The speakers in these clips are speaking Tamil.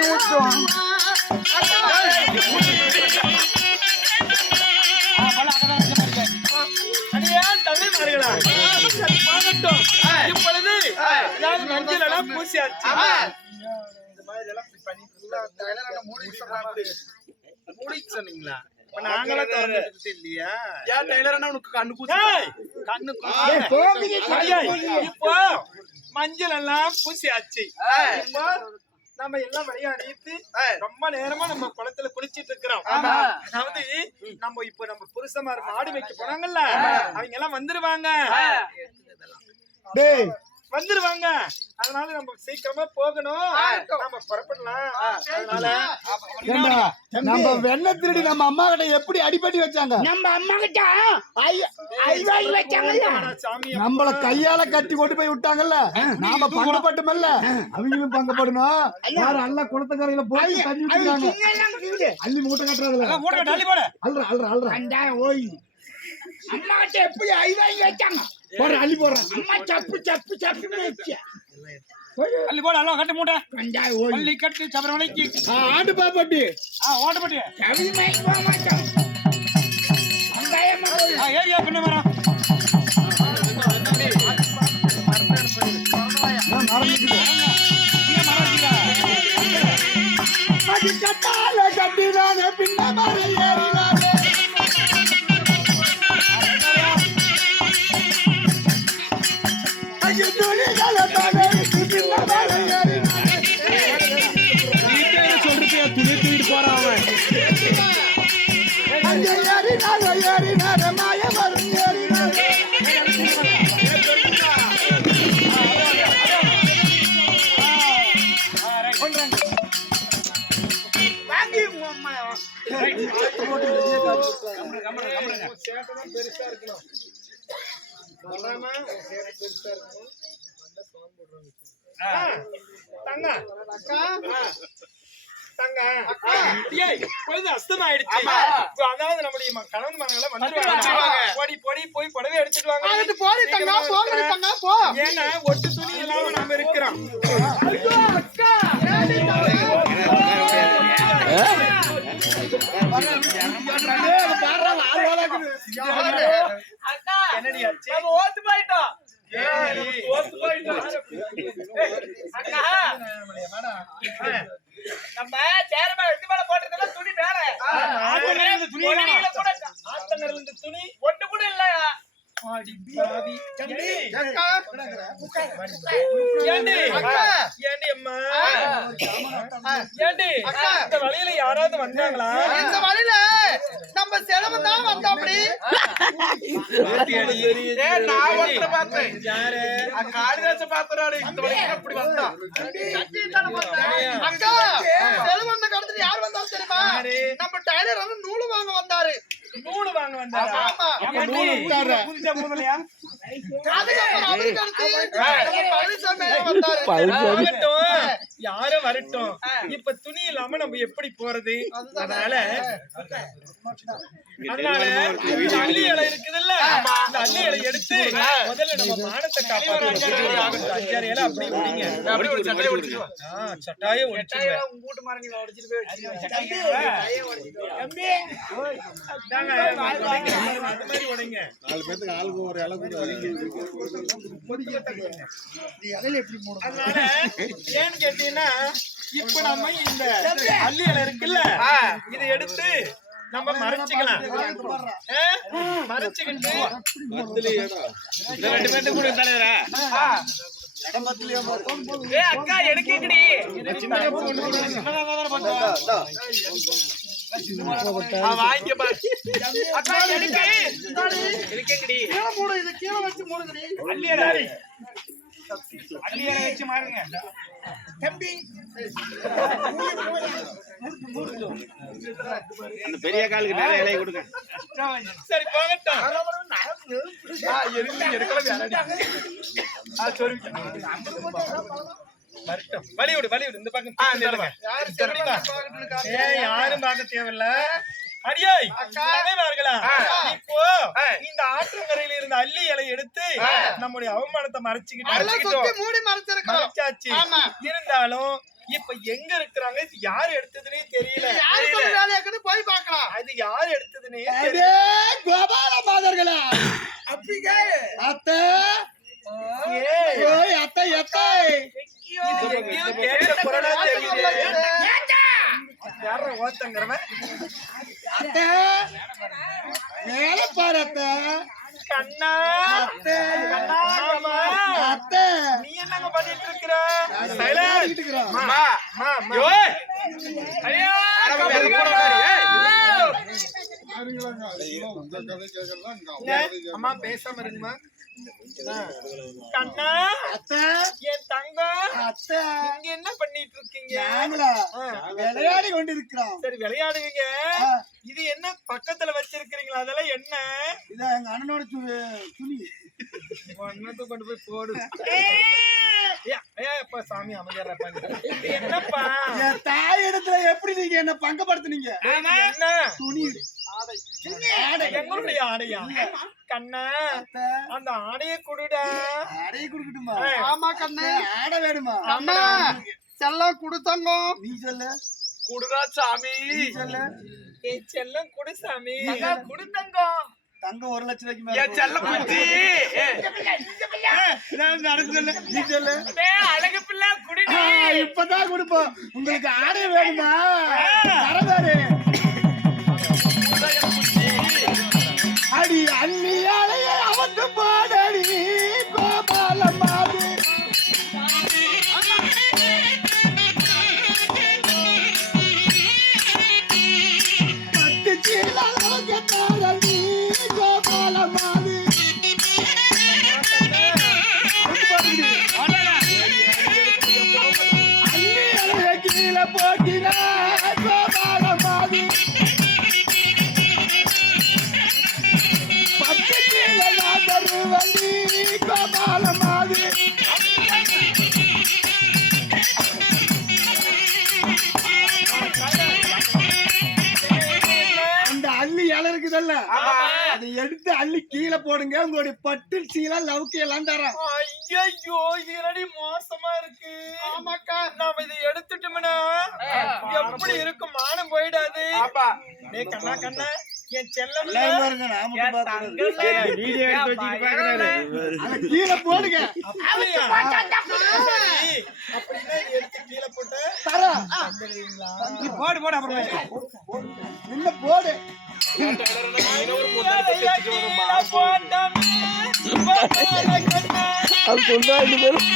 தண்ணி ஊற்றும். இப்பொழுது மஞ்சள் எல்லாம் பூசியாச்சு. சொன்னீங்களா? இல்லையா? இப்போ மஞ்சள் எல்லாம் பூசியாச்சு. இப்போ நம்ம எல்லாம் விளையாடிட்டு ரொம்ப நேரமா நம்ம குளத்துல குளிச்சிட்டு இருக்கிறோம். அதாவது நம்ம இப்ப நம்ம புருஷமார் மாடு வைக்க போனாங்கல்ல, அவங்க எல்லாம் வந்துருவாங்க. வந்துருவாங்க. அதனால நம்ம சீக்கிரமா போகணும். நம்ம புறப்படலாம். அதனால நம்ம வெண்ணெய் திருடி நம்ம அம்மா கிட்ட எப்படி அடிபடி வச்சாங்க? நம்ம அம்மா கிட்ட வச்சாங்க. நம்மள கையால கட்டி கொண்டு போய் விட்டாங்கல்ல, நாம பங்கப்பட்டுமல்ல, அவங்களும் பங்கப்படணும். யாரும் அல்ல குளத்துக்கரையில போய் தண்ணி ஊத்திட்டாங்க. அள்ளி மூட்டை கட்டுறதுல அல்ற அல்ற அல்ற ஓய் அம்மா கிட்ட எப்படி வச்சாங்க? போற அள்ளி போடுறேன். அம்மா சப்பு சப்பு சப்பு வச்சு அள்ளி போட எல்லாம் கட்டு மூட்டை கண்டாய் ஓய் அள்ளி கட்டி சபரமலைக்கு ஆண்டு பாப்பட்டி ஓட்டப்பட்டி கவி மைக்கோ மாட்டோம். அங்காயமா ஏரியா பின்ன வரோம். கட்டினாங்க பின்ன மர ஏறினாங்க. பெருசா இருக்கணும். அஸ்தமாயிடுச்சு. அதாவது நம்முடைய கணவன் மகன் வந்துருவாங்க. போடி போடி போய் புடவை எடுத்துட்டு வாங்க. ஏன்னா ஒட்டு துணி இல்லாம நாம இருக்கிறோம். என்னடி ஆச்சு? ஓட்டு போயிட்டோம். நம்ம சேர்மா எடுத்து மேல போட்டதுல துணி மேல துணி ஒண்ணு கூட இல்ல. வழியில யாராவது வந்தாங்களா? இந்த வழியில நம்ம செலவு தான் வந்தோம். அப்படி நான் ஒருத்தர பார்த்தேன். யாரு? காளிதாச பாத்திராடு. இந்த வழியில அப்படி வந்தான். அக்கா செலவு வந்த கடத்துல யார் வந்தாலும் தெரியுமா? நம்ம டைலர் வந்து நூலு வாங்க வந்தாரு. நூலு வாங்க வந்தாரு. புதுசா முதலையா? யாரும் வரட்டும். இப்ப துணி இல்லாம நம்ம எப்படி போறது? அதனால அள்ளி இலை இருக்குதுல்ல, இந்த அள்ளி இலை எடுத்து முதல்ல நம்ம மானத்தை காப்பாற்றணும். 5-6 இலை அப்படி முடிங்க. சட்டாய கூட்டு மாறி உடைச்சிட்டு போய் அது மாதிரி உடைங்க. 4 பேருக்கு ஆளுக்கு ஒரு இலை அதனால ஏன்னு கேட்டீங்கன்னா, இப்ப நம்ம இந்த அள்ளி இலை இருக்குல்ல, இதை எடுத்து நம்ம மறைச்சுக்கலாம். மறைச்சுக்கிட்டு 2 பேருக்கு கூட தலைவரா அக்கா எடுக்கடி வாங்கிக்க பாரு. அக்கா எடுக்கடி கீழே மூடு. இது கீழே வச்சு மூடுங்கடி. அள்ளி இலை வச்சு மாறுங்க தம்பி. அந்த பெரிய காலுக்கு நிறைய இலையை கொடுங்க. சரி போகட்டும். வழி விடு இந்த பக்கம். யாரும் பார்க்க தேவையில்ல. அடியாய் தலைவர்களா, இப்போ இந்த ஆற்றங்கரையில இருந்த அள்ளி இலை எடுத்து நம்முடைய அவமானத்தை மறைச்சுக்கிட்டு மூடி மறைச்சிருக்கோம். இருந்தாலும் இப்ப எங்க இருக்கிறாங்க, இது யார் எடுத்ததுன்னே தெரியல. யாரு சொல்ற வேலையாக்குன்னு போய் பார்க்கலாம். அது யார் எடுத்ததுன்னே அடே கோபால மாதர்களா, அப்படிங்க அத்தை ஏய், ஓய் அத்தை அத்தை, இது எங்கேயோ கேட்ட குரலா தெரியுது. யார ஓத்தங்கிறவன்? அத்தை மேல பாரு அத்தை, கண்ணா, அத்தை ஆமா. அத்தை நீ என்னங்க பண்ணிட்டு இருக்கிற? விளையாடிட்டு இருக்கிறோம். அம்மா, அம்மா, அம்மா. ஐயோ, அம்மா பேசாம இருங்கம்மா. கண்ணா, அத்தை என் தங்கம், அத்தை நீங்க என்ன பண்ணிட்டு இருக்கீங்க? நாங்களா விளையாடி கொண்டிருக்கிறோம். சரி, விளையாடுவீங்க. இது என்ன பக்கத்துல வச்சிருக்கீங்களா? அதெல்லாம் என்ன? இதான் எங்க அண்ணனோட துணி. ஒன்னத்தை கொண்டு போய் போடு. அப்பா சாமி அமைதியாரப்பா. இது என்னப்பா? என் தாய் இடத்துல எப்படி நீங்க என்ன பங்கப்படுத்துனீங்க? என்ன துணி ஆடை. எங்களுடைய ஆடையா? கண்ணா, அத்தை, அந்த ஆடையை கொடுடா. ஆடையை குடுக்கட்டுமா? ஆமா கண்ணு ஆடை வேணுமா? அண்ணா செல்லம் கொடுத்தாங்க. நீ சொல்லு, குடுறா சாமி. நீ சொல்லு. என் செல்லம் கொடு சாமி. குடுத்தங்க. தங்கம் 1 லட்சம் ரூபாய்க்கு மேல என் செல்ல புத்தி. நீ சொல்லு. அழகு பிள்ளை குடி. இப்பதான் கொடுப்போம். உங்களுக்கு ஆடை வேணுமா? தரபாரு. அடி அள்ளி அலைய அவத்து பாடடி கோபாலம்மாது. பட்டு சீலாலவங்க தாரடி கோபாலம்மாது. அள்ளி அலைய கீழே போட்டினா கோபாலம்மாது. பட்டு கீழே நான் தருவண்டி கோபாலம்மாது. அந்த அள்ளி இலை இருக்குதல்ல, அதை எடுத்து அள்ளி கீழே போடுங்க. உங்களுடைய பட்டு சீலா லவுக்கு எல்லாம் தரேன். ஐயோ, இது என்னடி மோசமா இருக்கு. ஆமாக்கா, நாம இதை எடுத்துட்டோம்னா எப்படி இருக்கும்? மானம் போயிடாது. டேய் கண்ணா, கண்ணா, என் செல்லம் எல்லாரும் பாருங்க, நான் மட்டும் பார்க்கறது. வீடியோ எடுத்து வச்சுட்டு பார்க்கறாரு. அதை கீழே போடுங்க. அப்படியா? சரி, அப்படின்னா இதை எடுத்து கீழே போட்டு தரேன். நீ போடு போடு. அப்புறம் நின்னு போடு. அது சொன்னா இது பேரும்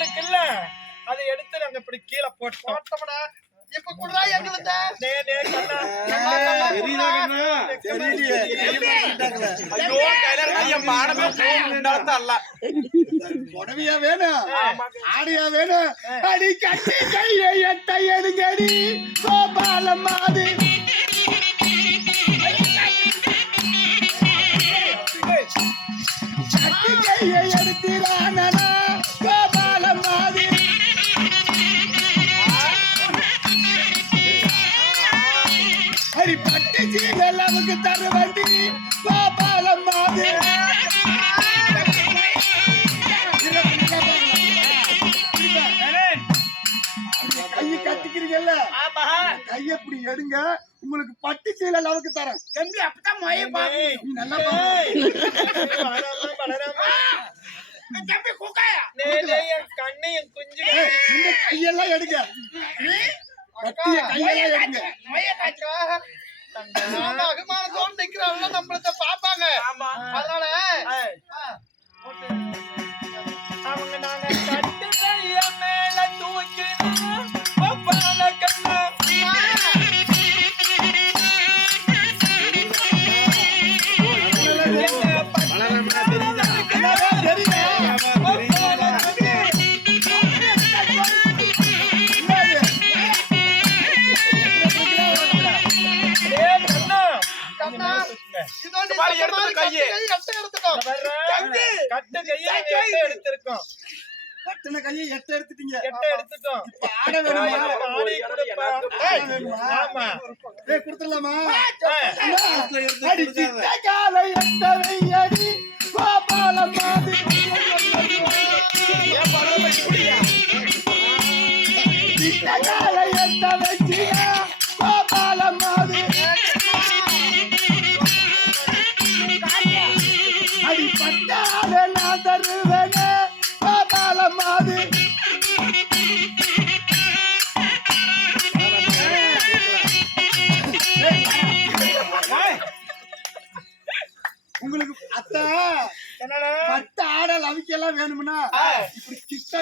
இருக்குல்ல, அதை எடுத்து நாங்க இப்படி கீழே போட்டோம்னா இப்ப குடுறா எங்களுக்கு. புடவையா வேணும், ஆடையா வேணும். அடி கட்டி கையை எட்ட எடுங்கடி கோபாலம்மாது. கட்டி கையை எடுத்துறானா கோபாலம்மாது. அடி பட்டு சீல் நமக்கு தருவண்டி கோபாலம்மாது. கையை கட்டிக்கிறீங்கல்ல, கையை இப்படி எடுங்க. உங்களுக்கு பட்டு சீல அளவுக்கு தரேன். தம்பி அப்பதான் மொய பாரு. நீ நல்லா பாரு. தம்பி குக்காயா. என் கண்ணு, என் குஞ்சு, இந்த கையெல்லாம் எடுங்க. கட்டிய கையெல்லாம் எடுங்க. மொய காச்சா. நம்ம அபிமானத்தோடு நிக்கிறவங்க நம்மள பாப்பாங்க. அதனால அவங்க நாங்க கட்டு கைய மேல தூக்கினோம் பாப்பால கண்ணா. எடுத்துக்கோ. கட்டு கையை எடுத்திருக்கோம். கட்டின கையை எட்ட எடுத்துட்டீங்க. எட்ட எடுத்துட்டோம். இப்ப ஆட வேணுமா? ஆடி கொடுப்பா. ஆட வேணுமா? ஆமா. கொடுத்துடலாமா? அடி சித்த காலை எட்ட வையடி கோபாலம் மாதிரி. ஏன் பரவாயில்ல இப்படியா? சித்த காலை எட்ட வச்சியா கோபாலம் மாதிரி. அடி பட்டாலே நான் தருவேனே கோபாலம் மாதிரி. உங்களுக்கு அத்தை என்னடா? பட்ட ஆடல் அவிக்கெல்லாம் வேணும்னா இப்படி கிட்ட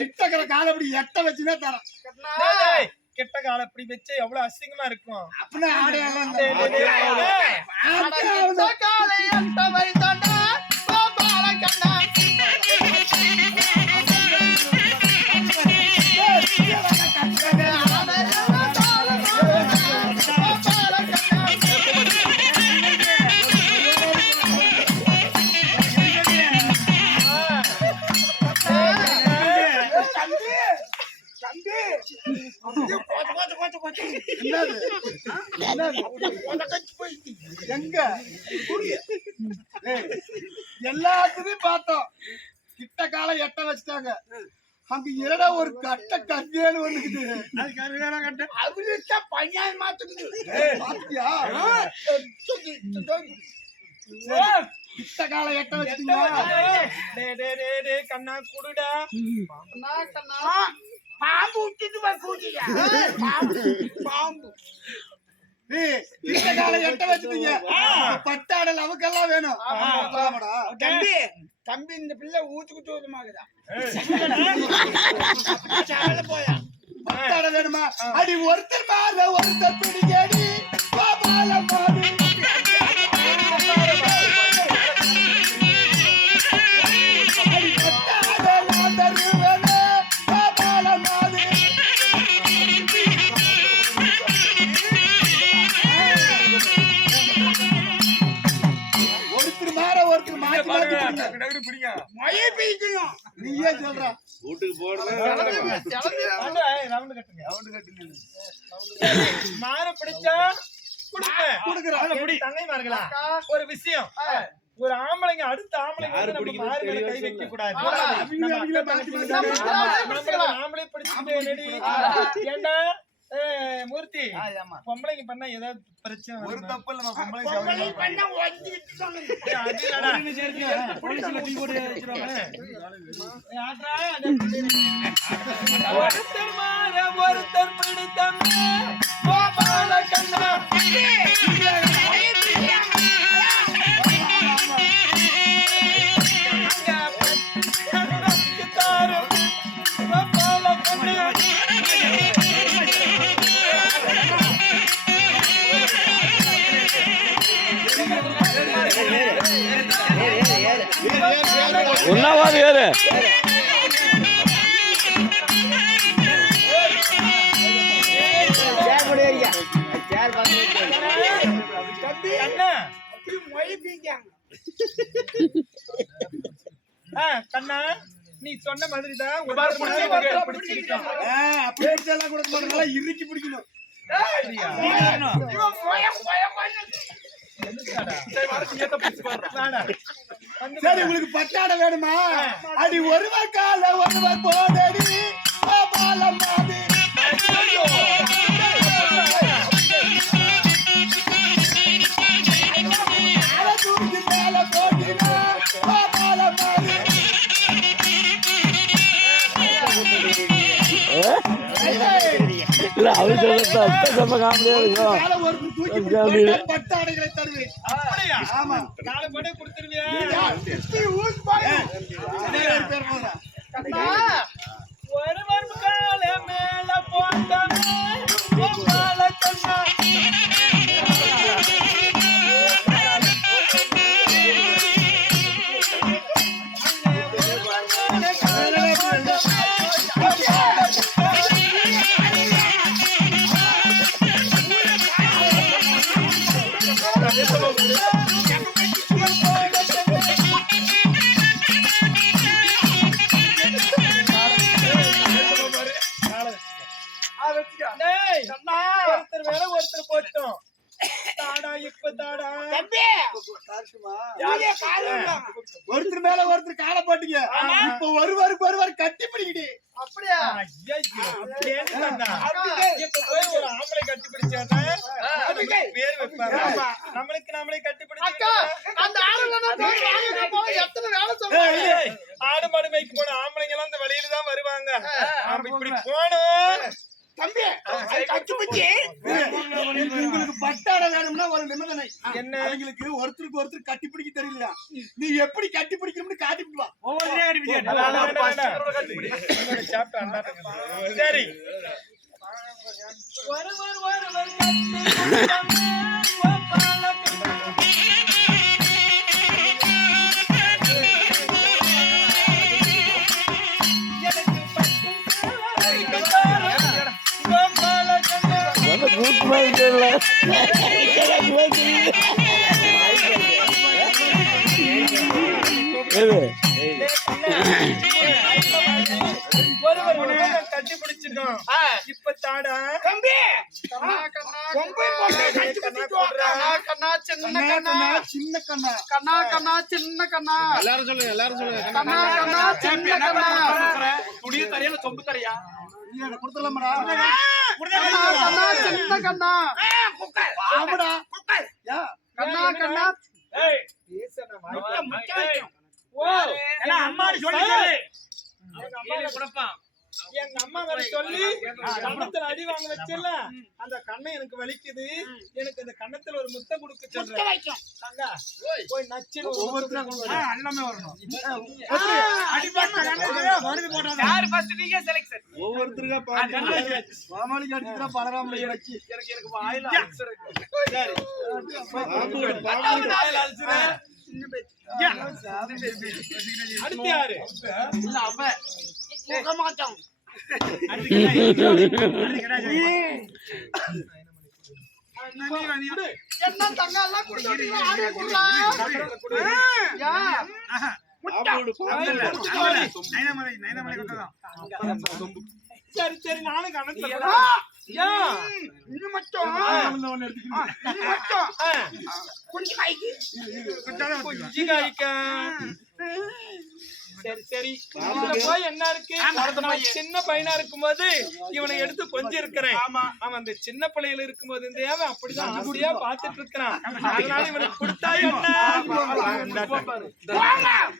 கிட்டக்கிற காலை அப்படி எட்ட வச்சுதான் தரேன். டேய், கெட்ட கால இப்படி வச்சு எவ்வளவு அசிங்கமா இருக்கும். அப்படின்னா ஆடையெல்லாம் டேய், டேய், டேய். அந்த காலை எட்ட வைத்தாண்டா கோபால கண்ணா என்னது? என்னது? எங்க ஏய், எல்லாத்துலயும் பார்த்தோம் கிட்ட காலை எட்ட வச்சுட்டாங்க. அங்க இரடா ஒரு கட்ட கட்டியான்னு வந்துக்குது. அது கருகான கட்ட அவளுக்கு பையன் மாத்துக்குது பாத்தியா? கிட்ட காலை எட்ட வச்சுட்டீங்களா? டேய், டேய், டேய், டேய், கண்ணா குடுடா. பாம்பு விட்டுட்டு வா கூட்டியா பாம்பு ஏய், கிட்ட காலை எட்ட வச்சுட்டீங்க. பட்டாடல் அவக்கெல்லாம் வேணும். ஆமாடா. தம்பி தம்பி இந்த பிள்ளை ஊத்துக்கு தூரமாகுதா போயா பட்டாட வேணுமா? அடி ஒருத்தர் மேல ஒருத்தர் பிடிக்கடி கோபாலம் மாதிரி. அடி பட்டாட நான் தருவேனே கோபாலம் மாதிரி. ஒருத்தர் மேல ஒருத்தர் மாத்தி மாத்தி பிடிங்க. மழை பெய்யணும் நீயே சொல்ற. வாடா, ரவுண்டு கட்டுங்க. மாற பிடிச்சா கொடுக்குறேன். எப்படி தங்கைமார்களா? ஒரு விஷயம், ஒரு ஆம்பளைங்க அடுத்த ஆம்பளைங்க வந்து நம்ம மாறு மேல கை வைக்க கூடாது. நம்ம அக்கா தங்கச்சி நம்மள ஆம்பளை பிடிச்சிட்டு என்னடி? ஏண்டா மூர்த்தி, பொம்பளைங்க பண்ணா ஏதாவது பிரச்சனை ஒரு வருமா? தப்பு இல்ல. பொம்பளை பண்ண ஒஞ்சிட்டு சொன்னது ஏய், அது இல்லடா. ஒருத்தர் மாற ஒருத்தர் பிடித்தமே கோபால கண்ணா. ஒன்னாவது ஏறு கண்ணா, நீ சொன்ன மாதிரிதான் பேச்செல்லாம் கொடுக்க மாட்டனால இறுக்கி பிடிக்கணும். சரி, உங்களுக்கு பட்டாட வேணுமா? அடி ஒருவர் கால ஒருவர் போடடி கோபாலம் மாதிரி. தூக்கி மேல போட்டினா கோபாலம் மாதிரி. இல்ல அவர் சொல்ல காமெடியா இருக்கும். மேல ஒரு தூக்கி போட்டா பட்டாடைகளை தருவேன். அப்படியா? ஆமா. நாலு படை கொடுத்துருவியா? ஒருவர் கால மேல போட்டமே கோபால கண்ணா. ஏய், ஒருத்தர் மேல ஒருத்தர் போட்டோம் தாடா இப்ப தாடா ஒருத்தர் மேல ஒருத்தர் காலை போட்டீங்க இப்ப ஒருவருக்கு கட்டி பிடிக்கிட்டு அப்படியா ஐயையோ, கேட்டுதான்டா. இப்ப போய் ஒரு ஆம்பளை கட்டி பிடிச்சானா அதுக்கு பேர் வைப்பாங்க. நம்மளுக்கு நாமளே கட்டி அக்கா பிடிச்சு அந்த ஆளுங்க போய் எத்தனை வேலை சொல்றாங்க ஆடு மாடு மேய்க்கு போன ஆம்பளைங்க எல்லாம் அந்த வழியில தான் வருவாங்க. நாம இப்படி போனோம் தம்பி கட்டுப்பட்டி உங்களுக்கு பட்டாடை வேணும்னா ஒரு நிபந்தனை என்ன? அவங்களுக்கு ஒருத்தருக்கு ஒருத்தர் கட்டி பிடிக்க தெரியலையா நீ எப்படி கட்டி பிடிக்கணும்னு காட்டிட்டு வா சரி கூட்டு மாதிரி தெரியல கட்டி பிடிச்சிட்டோம் இப்ப தாடா தம்பி கொம்பை போட்டு கட்டி பிடிச்சிட்டு கண்ணா சின்ன கண்ணா சின்ன கண்ணா கண்ணா கண்ணா சின்ன கண்ணா எல்லாரும் சொல்லுங்க கண்ணா கண்ணா சின்ன கண்ணா துணிய தரையா சொம்பு தரையா கொடுத்துடலாமடா கண்ணா கண்ணா சின்ன கண்ணா ஆமாடா யா கண்ணா கண்ணா எங்க அம்மா வேற சொல்லி கண்ணத்துல அடி வாங்க வச்சல அந்த கண்ணை எனக்கு வலிக்குது எனக்கு அந்த கண்ணத்துல ஒரு முத்தை கொடுக்க சொல்றேன் தங்கா போய் நச்சு ஒவ்வொருத்தரும் எல்லாமே வரணும் யார் ஃபர்ஸ்ட் நீங்க செலக்ஷன் ஒவ்வொருத்தருக்கா பாமாலிக்கு அடிச்சுட்டா பலராமலை வச்சு எனக்கு வாயில அல்சர் இருக்கு சரி வாயில அல்சர் அடுத்து யாரு இல்ல அவன் போக மாட்டோம் என்ன தங்க எல்லாம் குடிக்கிறீங்க ஆடிய குடுறா யா சரி சரி நானும் கணத்துல இது மட்டும் கொஞ்சம் கைக்கு சரி சரி இதுல போய் என்ன இருக்கு நான் சின்ன பையனா இருக்கும்போது இவனை எடுத்து கொஞ்சம் இருக்கிறேன் அவன் அந்த சின்ன பிள்ளையில இருக்கும்போது இந்த அவன் அப்படிதான் ஆசையா பாத்துட்டு இருக்கிறான் அதனால இவனுக்கு கொடுத்தா என்ன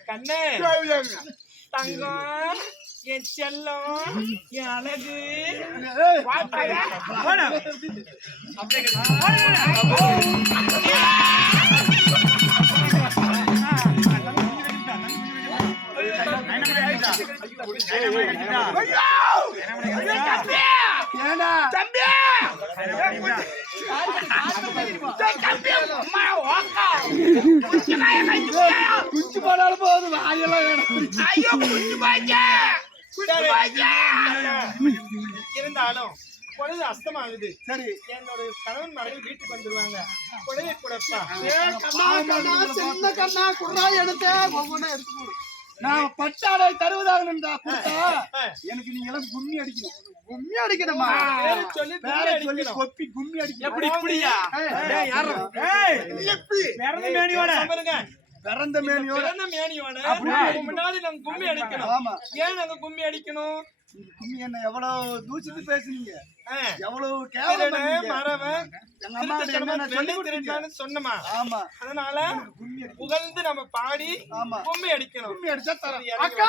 கண்ணே தங்கம் என் செல்லம் என் அழகு குஞ்சு போனாலும் போதும் வாயெல்லாம் இருந்தாலும் பொழுது அஸ்தமாகுது சரி என்னோட கணவன் மகள் வீட்டுக்கு வந்துருவாங்க கொடையை கூடப்பா கண்ணா கண்ணா சின்ன கண்ணா குடுறா எடுத்து ஒவ்வொன்னு எடுத்து நான் பட்டாடை தருவதாக கொடுத்தா எனக்கு நீங்க எல்லாம் கும்மி அடிக்கணும் கும்மி அடிக்கணுமா பேரை சொல்லி வேற சொல்லி கொப்பி கும்மி அடிக்கணும் எப்படி இப்படியா பிறந்த மேனியோட முன்னாடி நாங்க கும்மி அடிக்கணும் ஆமா ஏன் நாங்க கும்மி அடிக்கணும் கும்மி என்ன எவ்வளவு தூசிட்டு பேசுனீங்க எவ்வளவு திருடன், கேவலம் மறவன், எங்க அம்மா திருட்டுத்தனமா வெள்ளை திருட்டான்னு சொன்னமா ஆமா அதனால புகழ்ந்து நம்ம பாடி ஆமா கும்மி அடிக்கணும் கும்மி அடிச்சா தரேன் அக்கா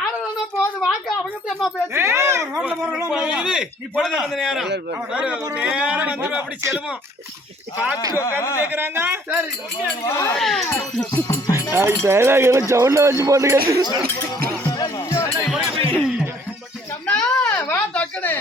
ஆடுறதுனா போது வாங்க அவங்க என்ன பேசி நீ பொழுது அந்த நேரம் நேரம் வந்து அப்படி செல்வம் பாத்துட்டு உட்கார்ந்து கேக்குறாங்க சரி அதுக்கு டைலாக் எல்லாம் சவுண்ட வச்சு போட்டு கேட்டு கண்ணா வா டக்குனு